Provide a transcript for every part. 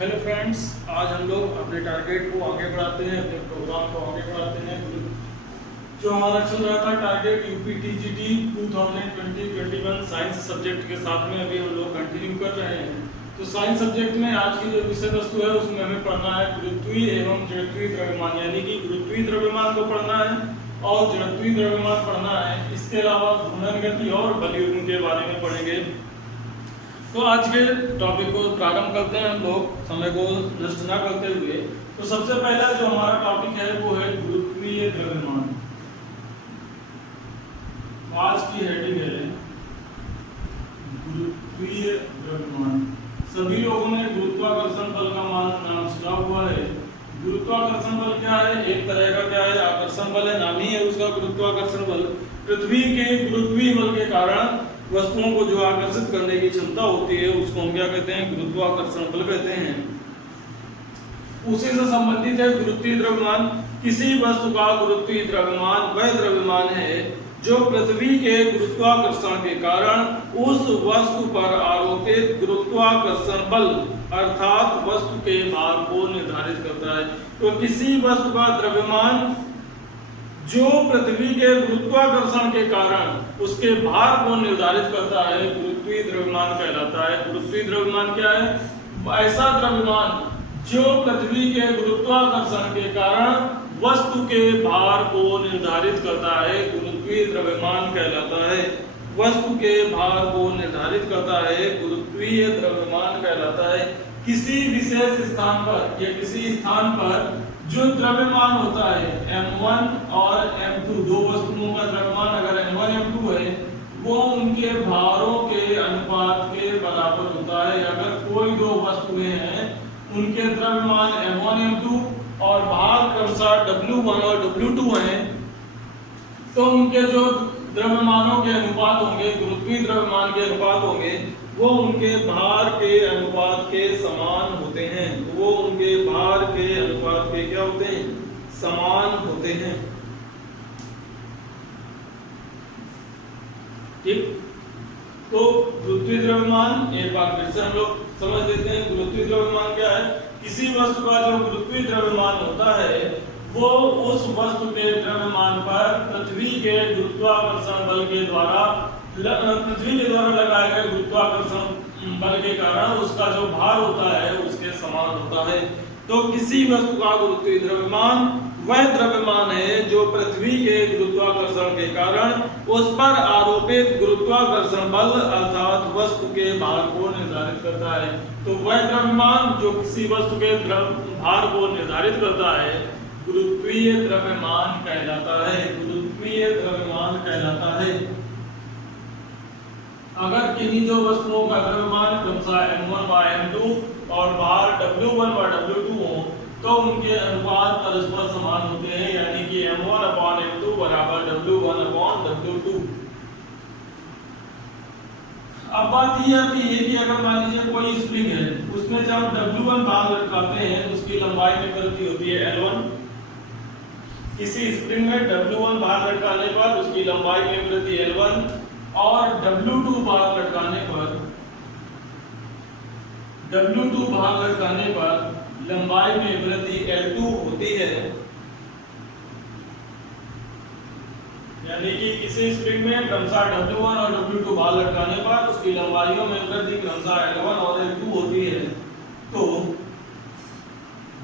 Hello friends, आज हम लोग अपने टारगेट को आगे बढ़ाते हैं, अपने प्रोग्राम को आगे बढ़ाते हैं। जो हमारा चल रहा था टारगेट यूपीटीजीटी 2020-21 साइंस सब्जेक्ट के साथ में अभी हम लोग कंटिन्यू कर रहे हैं। तो साइंस सब्जेक्ट में आज की जो विषय वस्तु है उसमें हमें पढ़ना है गुरुत्वीय एवं जड़त्वीय द्रव्यमान, यानी कि गुरुत्वीय द्रव्यमान को पढ़ना है और जड़त्वीय द्रव्यमान पढ़ना है। इसके अलावा घूर्णन गति और बलयुग्म के बारे में पढ़ेंगे। तो आज के टॉपिक को प्रारंभ करते हैं हम लोग, समय को नष्ट ना करते हुए। तो सबसे पहला जो हमारा टॉपिक है वो है गुरुत्वीय द्रव्यमान। आज की हेडिंग है गुरुत्वीय द्रव्यमान। सभी लोगों ने गुरुत्वाकर्षण बल का नाम सुना हुआ है। गुरुत्वाकर्षण बल क्या है? एक तरह का क्या है? आकर्षण बल है, नाम ही है उसका गुरुत्वाकर्षण बल। पृथ्वी के गुरुत्वीय बल के कारण वस्तुओं को जो आकर्षित करने की क्षमता होती है उसको हम क्या कहते हैं? गुरुत्वाकर्षण बल कहते हैं। उसी से संबंधित है गुरुत्वीय द्रव्यमान। किसी वस्तु का गुरुत्वीय द्रव्यमान वह द्रव्यमान है जो पृथ्वी के गुरुत्वाकर्षण के कारण उस वस्तु पर आरोपित गुरुत्वाकर्षण बल अर्थात वस्तु के भार को निर्धारित करता है। तो किसी वस्तु का द्रव्यमान जो पृथ्वी के गुरुत्वाकर्षण के कारण उसके भार को निर्धारित करता है गुरुत्वीय द्रव्यमान कहलाता है। गुरुत्वीय द्रव्यमान क्या है? ऐसा द्रव्यमान जो पृथ्वी के गुरुत्वाकर्षण के कारण वस्तु के भार को निर्धारित करता है गुरुत्वीय द्रव्यमान कहलाता है। वस्तु के भार को निर्धारित करता है गुरुत्वीय द्रव्यमान कहलाता है। किसी विशेष स्थान पर या किसी स्थान पर जो द्रव्यमान होता है m1 और m2, दो वस्तुओं का द्रव्यमान अगर m1 m2 है वो उनके भारों के अनुपात के बराबर होता है। अगर कोई दो वस्तुएं हैं उनके द्रव्यमान m1 m2 और भार क्रमशः w1 और w2 हैं तो उनके जो द्रव्यमानों के अनुपात होंगे, गुरुत्वीय द्रव्यमान के अनुपात होंगे, वो उनके भार के अनुपात के समान होते हैं। वो उनके भार के अनुपात के क्या होते हैं? समान होते हैं। ठीक, तो गुरुत्वीय द्रव्यमान एक बार फिर से हम लोग समझ लेते हैं। गुरुत्वीय द्रव्यमान क्या है? किसी वस्तु का जो गुरुत्वीय द्रव्यमान होता है वो उस वस्तु के द्रव्यमान पर पृथ्वी के गुरुत्वाकर्षण बल के द्वारा पृथ्वी के द्वारा लगाए गए गुरुत्वाकर्षण बल के कारण उसका जो भार होता है उसके समान होता है। तो किसी वस्तु का गुरुत्वीय द्रव्यमान वह द्रव्यमान है जो पृथ्वी के गुरुत्वाकर्षण के कारण उस पर आरोपित गुरुत्वाकर्षण बल अर्थात वस्तु के भार को निर्धारित करता है। तो वह द्रव्यमान जो किसी वस्तु के भार को निर्धारित करता है गुरुत्वीय द्रव्यमान कहलाता है। गुरुत्वीय द्रव्यमान कहलाता है। अगर किन्हीं दो वस्तुओं का द्रव्यमान क्रमशः m1 व m2 और भार w1 व w2 हो तो उनके अनुपात परस्पर समान होते हैं, यानी कि m1/m2 बराबर w1/w2। अब बात यह आती है कि अगर मान लीजिए कोई स्प्रिंग है उसमें जब w1 भार लटकाते हैं उसकी लंबाई में वृद्धि होती है l1। किसी स्प्रिंग में w1 भार लटकाने पर उसकी लंबाई में वृद्धि l1 और w2 भार लटकाने पर लंबाई में वृद्धि l2 होती है। यानी कि किसी स्प्रिंग में क्रमशः w1 और w2 भार लटकाने पर उसकी लंबाइयों में वृद्धि क्रमशः l1 और l2 होती है। तो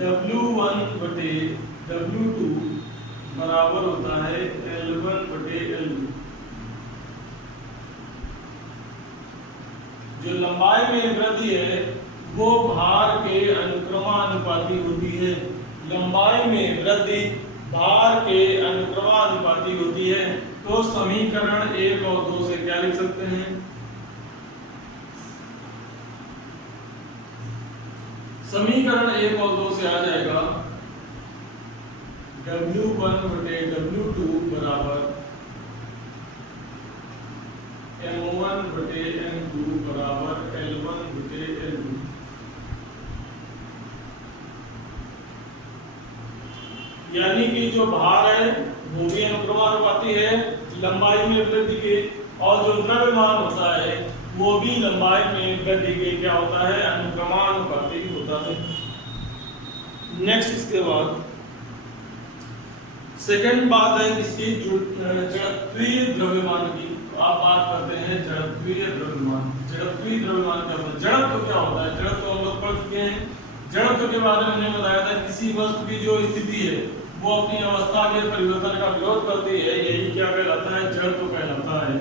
w1/w2 बराबर होता है l1/l2। जो लंबाई में वृद्धि है वो भार के अनुक्रमानुपाती होती है। लंबाई में वृद्धि भार के अनुक्रमानुपाती होती है। तो समीकरण 1 और 2 से क्या लिख सकते हैं? समीकरण 1 और 2 से आ जाएगा w1/w2 बराबर m1/m2 बराबर l1/l2। यानी कि जो भार है वो भी अनुक्रमानुपाती है, लंबाई में वृद्धि के, और जो द्रव्यमान होता है वो भी लंबाई में वृद्धि के क्या होता है, अनुक्रमानुपाती होता है। नेक्स्ट इसके बाद सेकंड बात है इसकी जड़त्वीय द्रव्यमान की। आप बात करते हैं जड़त्वीय द्रव्यमान। जड़त्वीय द्रव्यमान क्या होता है? जड़त्व क्या होता है? जड़त्व हम लोग पढ़ चुके हैं। जड़त्व के बारे में मैंने बताया था, किसी वस्तु की जो स्थिति है वो अपनी अवस्था के परिवर्तन का विरोध करती है, यही क्या कहलाता है, जड़त्व कहलाता है।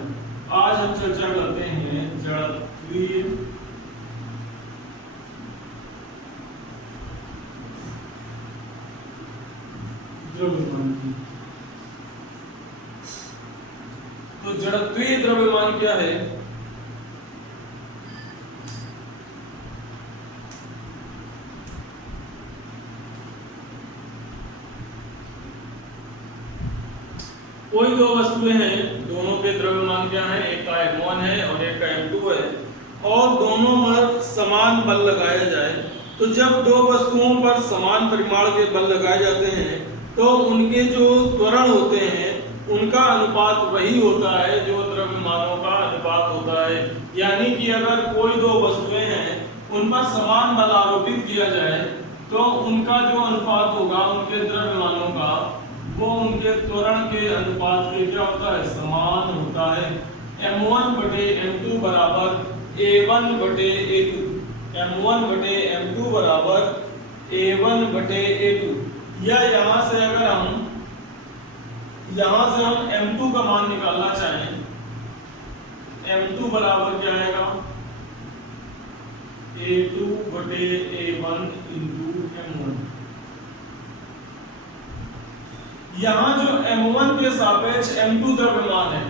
आज हम चर्चा करते हैं जड़त्वीय द्रव्यमान की। तो जड़त्वीय द्रव्यमान क्या है? कोई दो वस्तुएं हैं, दोनों के द्रव्यमान क्या है, एक का m1 है और एक का m2 है, और दोनों पर समान बल लगाया जाए, तो जब दो वस्तुओं पर समान परिमाण के बल लगाए जाते हैं तो उनके जो त्वरण होते हैं उनका अनुपात वही होता है जो द्रव्यमानों का अनुपात होता है। यानी कि अगर कोई दो वस्तुएं हैं उन पर समान बल आरोपित किया जाए तो उनका जो अनुपात होगा उनके द्रव्यमानों का, वो उनके त्वरण के अनुपात के क्या होता है, समान होता है। m1 बटे m2 बराबर a1 बटे a2, m1 बटे m2 बराबर a1 बटे a2। या यहाँ से हम m2 का मान निकालना चाहें, m2 बराबर क्या आएगा, a2 बटे a1 इंटू m1। यहाँ जो m1 के सापेक्ष m2 द्रव्यमान है,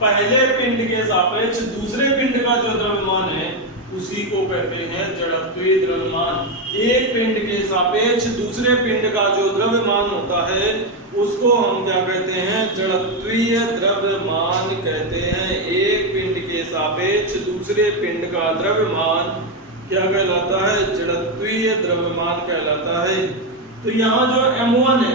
पहले पिंड के सापेक्ष दूसरे पिंड का जो द्रव्यमान है उसी को कहते हैं जड़त्वीय द्रव्यमान। एक पिंड के सापेक्ष दूसरे पिंड का जो द्रव्यमान होता है उसको हम क्या कहते हैं, जड़त्वीय द्रव्यमान कहते हैं। एक पिंड के सापेक्ष दूसरे पिंड का द्रव्यमान क्या कहलाता है, जड़त्वीय द्रव्यमान कहलाता है। तो यहाँ जो m1 है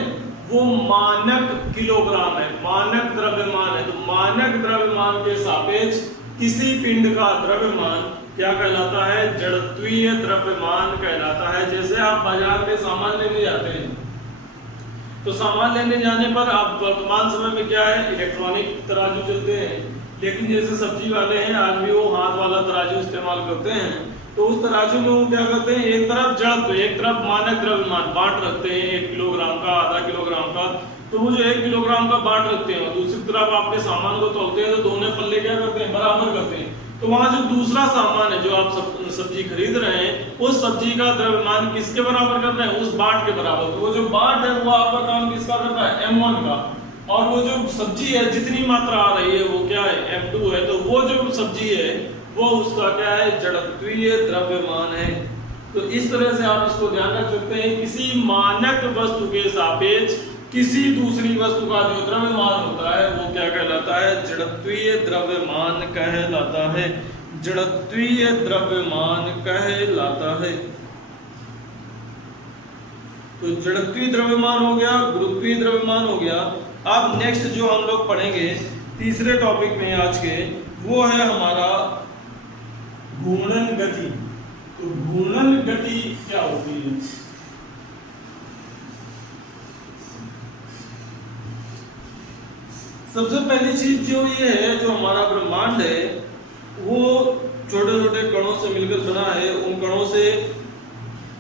वो मानक किलोग्राम है, मानक द्रव्यमान है। तो मानक द्रव्यमान के सापेक्ष किसी पिंड का द्रव्यमान क्या कहलाता है, जड़त्वीय द्रव्यमान कहलाता है। जैसे आप बाजार में सामान लेने जाते हैं तो सामान लेने जाने पर आप वर्तमान समय में क्या है, इलेक्ट्रॉनिक तराजू चलते हैं, लेकिन जैसे सब्जी वाले हैं आज भी वो हाथ वाला तराजू इस्तेमाल करते हैं। तो उस तराजू में वो क्या करते हैं, एक तरफ जड़त्व एक तरफ मानक द्रव्यमान बांट रखते हैं, 1 किलोग्राम का, आधा किलोग्राम का। तो वो जो 1 किलोग्राम का बांट रखते हैं, दूसरी तरफ आपके सामान को तोलते हैं तो दोनों पल्ले क्या करते हैं, बराबर करते हैं। तो वहां जो दूसरा सामान है जो आप सब्जी खरीद रहे हैं, उस सब्जी का द्रव्यमान किसके बराबर कर रहे हैं, उस बाट के बराबर। तो वो जो बाट है वो आपका काम किसका करता है, m1 का, और वो जो सब्जी है जितनी मात्रा आ रही है वो क्या है, m2 है। तो वो जो सब्जी है वो उसका क्या है, जड़त्वीय द्रव्यमान है। तो इस तरह से आप इसको ध्यान रख सकते हैं, किसी मानक वस्तु के सापेक्ष किसी दूसरी वस्तु का जो द्रव्यमान होता है वो क्या कहलाता है, जड़त्वीय द्रव्यमान कहलाता है। जड़त्वीय द्रव्यमान कहलाता है। तो जड़त्वीय द्रव्यमान हो गया, गुरुत्वीय द्रव्यमान हो गया। अब नेक्स्ट जो हम लोग पढ़ेंगे तीसरे टॉपिक में आज के, वो है हमारा घूर्णन गति। तो घूर्णन गति क्या होती है? सबसे पहली चीज जो ये है, जो हमारा ब्रह्मांड है वो छोटे छोटे कणों से मिलकर बना है। उन कणों से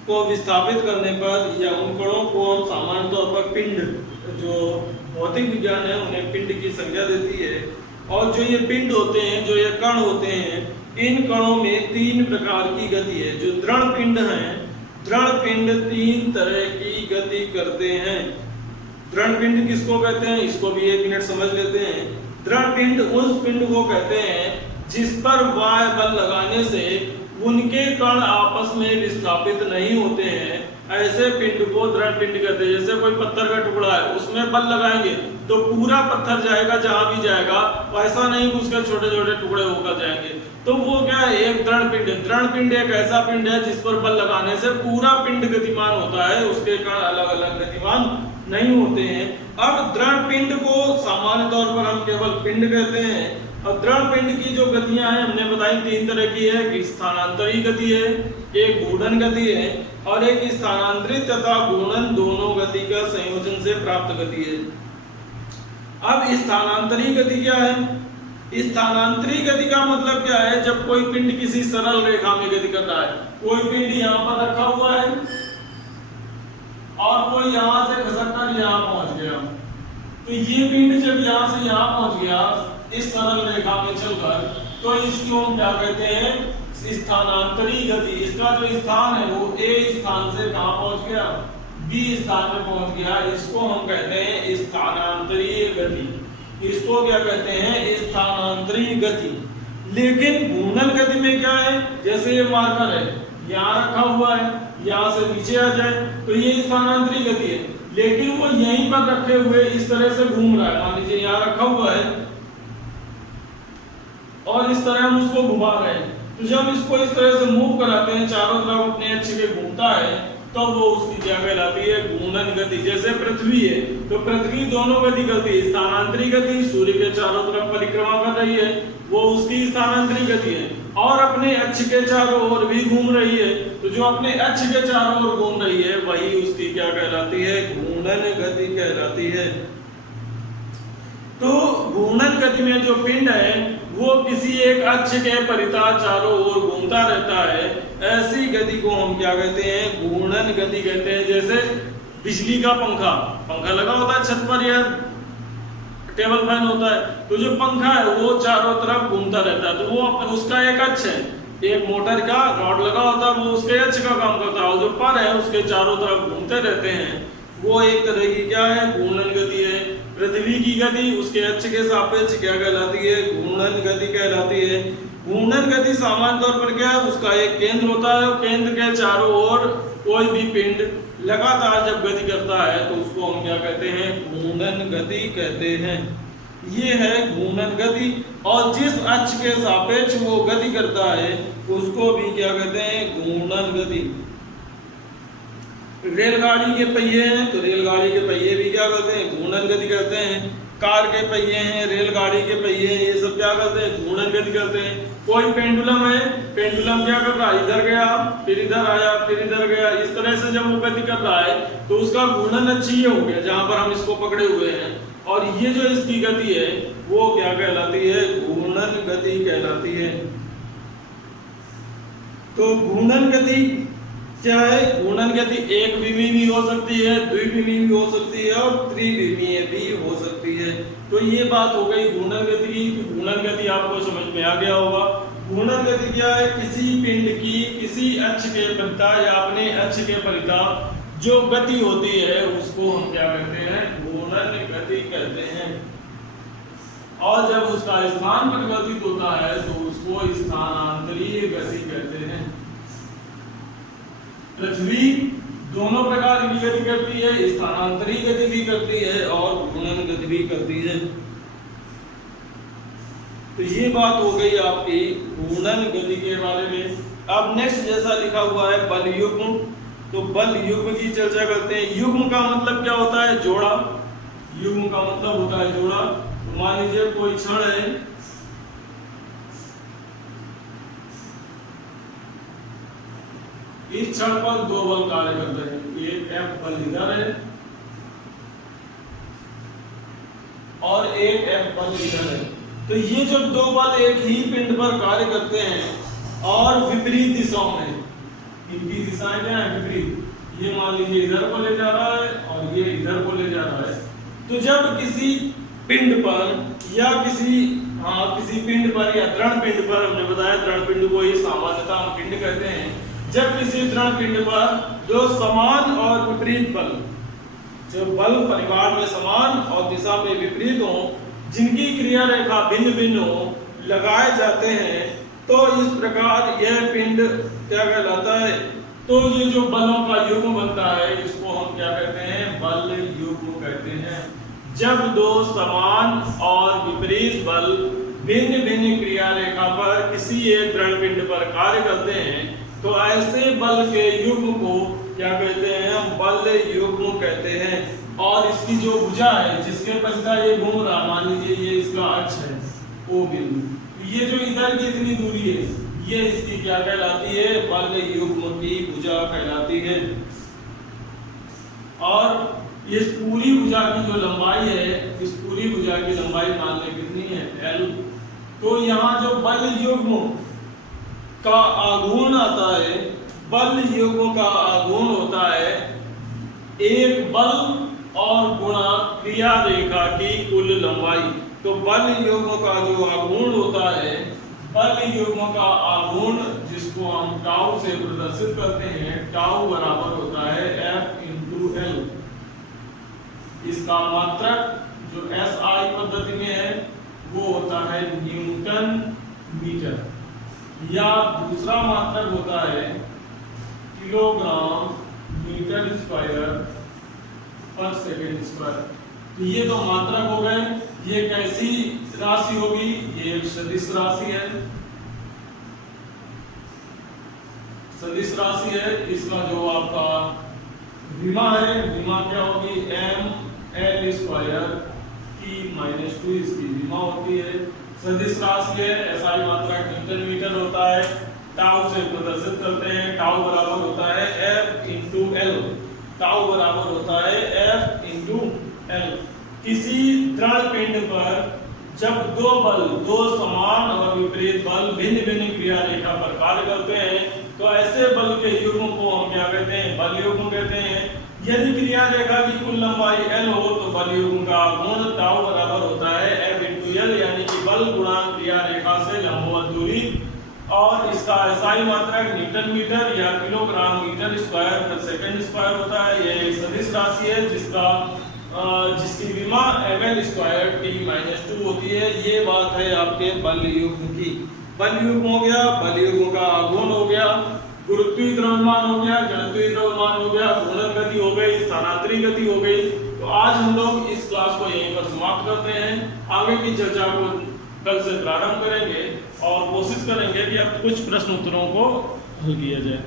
को विस्थापित करने पर या उन कणों को हम सामान्य तौर पर पिंड, जो भौतिक विज्ञान है उन्हें पिंड की संज्ञा देती है। और जो ये पिंड होते हैं, जो ये कण होते हैं, इन कणों में 3 प्रकार की गति है। जो दृढ़ पिंड हैं, दृढ़ पिंड 3 तरह की गति करते हैं। दृढ़ पिंड किसको कहते हैं, इसको भी 1 मिनट समझ लेते हैं। दृढ़ पिंड उस पिंड को कहते हैं जिस पर बाह्य बल लगाने से उनके कण आपस में विस्थापित नहीं होते हैं, ऐसे पिंड को दृढ़ पिंड कहते हैं। जैसे कोई पत्थर का टुकड़ा है, उसमें बल लगाएंगे तो पूरा पत्थर जाएगा जहां भी जाएगा, ऐसा नहीं कि उसके छोटे छोटे टुकड़े होकर जाएंगे। तो वो क्या है, एक दृढ़ पिंड है। दृढ़ पिंड एक ऐसा पिंड है जिस पर बल लगाने से पूरा पिंड गतिमान होता है, उसके कण अलग अलग गतिमान नहीं होते हैं। अब दृढ़ पिंड को सामान्य तौर पर हम केवल पिंड कहते हैं। और दृढ़ पिंड की जो गतियां हैं हमने बताई 3 तरह की है, एक स्थानांतरी गति है, एक घूर्णन गति है और एक स्थानांतरित तथा घूर्णन दोनों गति का संयोजन से प्राप्त गति है। अब स्थानांतरी गति क्या है? स्थानांतरी गति का मतलब क्या है? जब कोई पिंड किसी सरल रेखा में गति कर रहा है, कोई पिंड यहाँ पर रखा हुआ है और कोई यहाँ से खसक कर यहाँ पहुंच गया, तो ये पिंड जब यहाँ से यहाँ पहुंच गया इस सरल रेखा में चलकर, तो इसको हम क्या कहते हैं? स्थानांतरी गति। इसका जो स्थान है वो ए स्थान से कहाँ पहुंच गया? बी स्थान में पहुंच गया। इसको हम कहते हैं स्थानांतरीय गति। इसको क्या कहते हैं? स्थानांतरीय गति। लेकिन घूर्णन गति में क्या है? जैसे ये मार्कर है यहाँ रखा हुआ है, यहाँ से नीचे आ जाए तो ये स्थानांतरीय गति है, लेकिन वो यहीं पर रखे हुए इस तरह से घूम रहा है। मान लीजिए यहाँ रखा हुआ है और इस तरह हम उसको घुमा रहे हैं, तो जब इसको इस तरह से मूव कराते हैं चारों तरफ अपने अक्ष के घूमता है, तो वो उसकी क्या कहलाती है? घूर्णन गति। जैसे पृथ्वी है तो पृथ्वी दोनों गति करती है, स्थानांतरी गति, सूर्य के चारों तरफ परिक्रमा कर रही है, वो उसकी स्थानांतरी गति है, और अपने अक्ष के चारों ओर भी घूम रही है, तो जो अपने अक्ष के चारों ओर घूम रही है वही उसकी क्या कहलाती है? घूर्णन गति कहलाती है। तो घूर्णन गति में जो पिंड है वो किसी एक अक्ष के परितः चारों ओर घूमता रहता है, ऐसी गति को हम क्या कहते हैं? घूर्णन गति कहते हैं। जैसे बिजली का पंखा लगा होता है छत पर या टेबल फैन होता है, तो जो पंखा है वो चारों तरफ घूमता रहता है, तो वो उसका एक अक्ष है। एक मोटर का रॉड लगा होता है वो उसके अक्ष का काम करता है, और जो पर है उसके चारों तरफ घूमते रहते हैं, वो एक तरह की क्या है? घूर्णन गति है। पृथ्वी की गति उसके अक्ष के सापेक्ष क्या कहलाती है? घूर्णन गति कहलाती है। घूर्णन गति सामान्य तौर पर क्या है? उसका एक केंद्र होता है, केंद्र के चारों ओर कोई भी पिंड लगातार जब गति करता है तो उसको हम क्या कहते हैं? घूर्णन गति कहते हैं। ये है घूर्णन गति। और जिस अक्ष के सापेक्ष वो गति करता है उसको भी क्या कहते हैं? घूर्णन गति। रेलगाड़ी के पहिए हैं तो रेलगाड़ी के पहिए भी क्या करते हैं? घूर्णन गति करते हैं। कार के पहिए हैं, रेलगाड़ी के पहिए हैं, ये सब क्या करते हैं? घूर्णन गति करते हैं। कोई पेंडुलम है, पेंडुलम क्या कर रहा है? इधर गया फिर इधर आया फिर इधर गया, इस तरह से जब वो गति कर रहा है तो उसका घूर्णन अक्षीय हो गया जहां पर हम इसको पकड़े हुए हैं, और ये जो इसकी गति है वो क्या कहलाती है? घूर्णन गति कहलाती है। तो घूर्णन गति क्या है? घूर्णन गति एक विमीय भी हो सकती है, द्विविमीय भी हो सकती है और त्रिविमीय भी हो सकती है। तो ये बात हो गई घूर्णन गति की। तो घूर्णन गति आपको समझ में आ गया होगा। घूर्णन गति क्या है? किसी पिंड की किसी अक्ष के परितः या अपने अक्ष के परितः जो गति होती है उसको हम क्या कहते हैं? घूर्णन गति कहते हैं। और जब उसका स्थान परिवर्तित होता है तो उसको स्थानांतरीय गति कहते हैं। पृथ्वी दोनों प्रकार की गति करती है, स्थानांतरी गति भी करती है और घूर्णन गति भी करती है। तो ये बात हो गई आपकी घूर्णन गति के बारे में। अब नेक्स्ट जैसा लिखा हुआ है बल युग्म, तो बल युग्म की चर्चा करते हैं। युग्म का मतलब क्या होता है? जोड़ा। युग्म का मतलब होता है जोड़ा। तो मान लीजिए कोई क्षण है, इस क्षण पर दो बल कार्य करते हैं, एक F बल इधर है और एक F बल इधर है। तो ये जब दो बल एक ही पिंड पर कार्य करते हैं और विपरीत दिशाओं में, इनकी दिशाएं क्या है? विपरीत। ये मान लीजिए इधर को ले जा रहा है और ये इधर को ले जा रहा है। तो जब किसी पिंड पर या किसी पिंड पर या दृढ़ पिंड पर, हमने बताया दृढ़ पिंड को ही सामान्यतः हम पिंड कहते हैं, जब किसी दृढ़ पिंड पर जो समान और विपरीत बल, जो बल परिवार में समान और दिशा में विपरीत हो, जिनकी क्रिया रेखा भिन्न भिन्न हो, लगाए जाते हैं, तो इस प्रकार यह पिंड क्या कहलाता है? तो ये जो बलों का युग्म बनता है इसको हम क्या कहते हैं? बल युग्म कहते हैं। जब दो समान और विपरीत बल भिन्न भिन्न क्रिया रेखा पर किसी एक दृढ़ पिंड पर कार्य करते हैं तो ऐसे बल के युग्म को क्या कहते हैं? हम बल युग्म कहते हैं। और इसकी जो भुजा है जिसके परिता ये घूम रहा, मान लीजिए ये इसका अक्ष है O बिंदु, तो ये जो इधर की इतनी दूरी है ये इसकी क्या कहलाती है, बल युग्म की भुजा कहलाती है। और इस पूरी भुजा की जो लंबाई है, इस पूरी भुजा की लंबाई मान लें कितनी है, L। तो यहाँ जो बल युग्म का आघूर्ण आता है, बल युग्म का आघूर्ण होता है एक बल और गुणा क्रिया रेखा की कुल लंबाई। तो बल युग्म का जो आघूर्ण होता है, बल युग्म का आघूर्ण जिसको हम टाउ से प्रदर्शित करते हैं, टाउ बराबर होता है F इंटू L। इसका मात्रक जो SI पद्धति में है वो होता है न्यूटन मीटर, या दूसरा मात्रक होता है किलोग्राम मीटर स्क्वायर पर सेकेंड स्क्वायर। तो ये तो मात्रक हो गए। ये कैसी राशि होगी, ये एक सदिश राशि है, सदिश राशि है। इसका जो आपका विमा है, विमा क्या होगी, ml स्क्वायर की -2 इसकी विमा होती है। सदिश राशि है, SI मात्रक न्यूटन मीटर होता है, टाउ से प्रदर्शित करते हैं, टाउ बराबर होता है F इंटू L, टाउ बराबर होता है F इंटू L। किसी दृढ़ पिंड पर जब दो समान और विपरीत बल भिन्न भिन्न क्रिया रेखा पर कार्य करते हैं तो ऐसे बल के युग्म को हम क्या कहते हैं, बल युग्म कहते हैं। यदि क्रिया रेखा की कुल लंबाई L हो तो बल युग्म का आघूर्ण टाउ बराबर होता है F इंटू L, यानी कि बल गुणा क्रिया रेखा से लंबवत दूरी। और इसका SI मात्रक न्यूटन मीटर या किलोग्राम मीटर स्क्वायर पर सेकंड स्क्वायर होता है। यह सदिश राशि है जिसकी विमा ml स्क्वायर की -2 होती है। ये बात है आपके बल युग्म की। बल युग्म हो गया, बल युग्म का आघूर्ण हो गया, गुरुत्वीय द्रव्यमान हो गया, जड़त्वीय द्रव्यमान हो गया, घूर्णन गति हो गई, स्थानांतरित गति हो गई। तो आज हम लोग इस क्लास को यहीं पर समाप्त करते हैं। आगे की चर्चा को कल से प्रारंभ करेंगे और कोशिश करेंगे कि अब कुछ प्रश्न उत्तरों को हल किया जाए।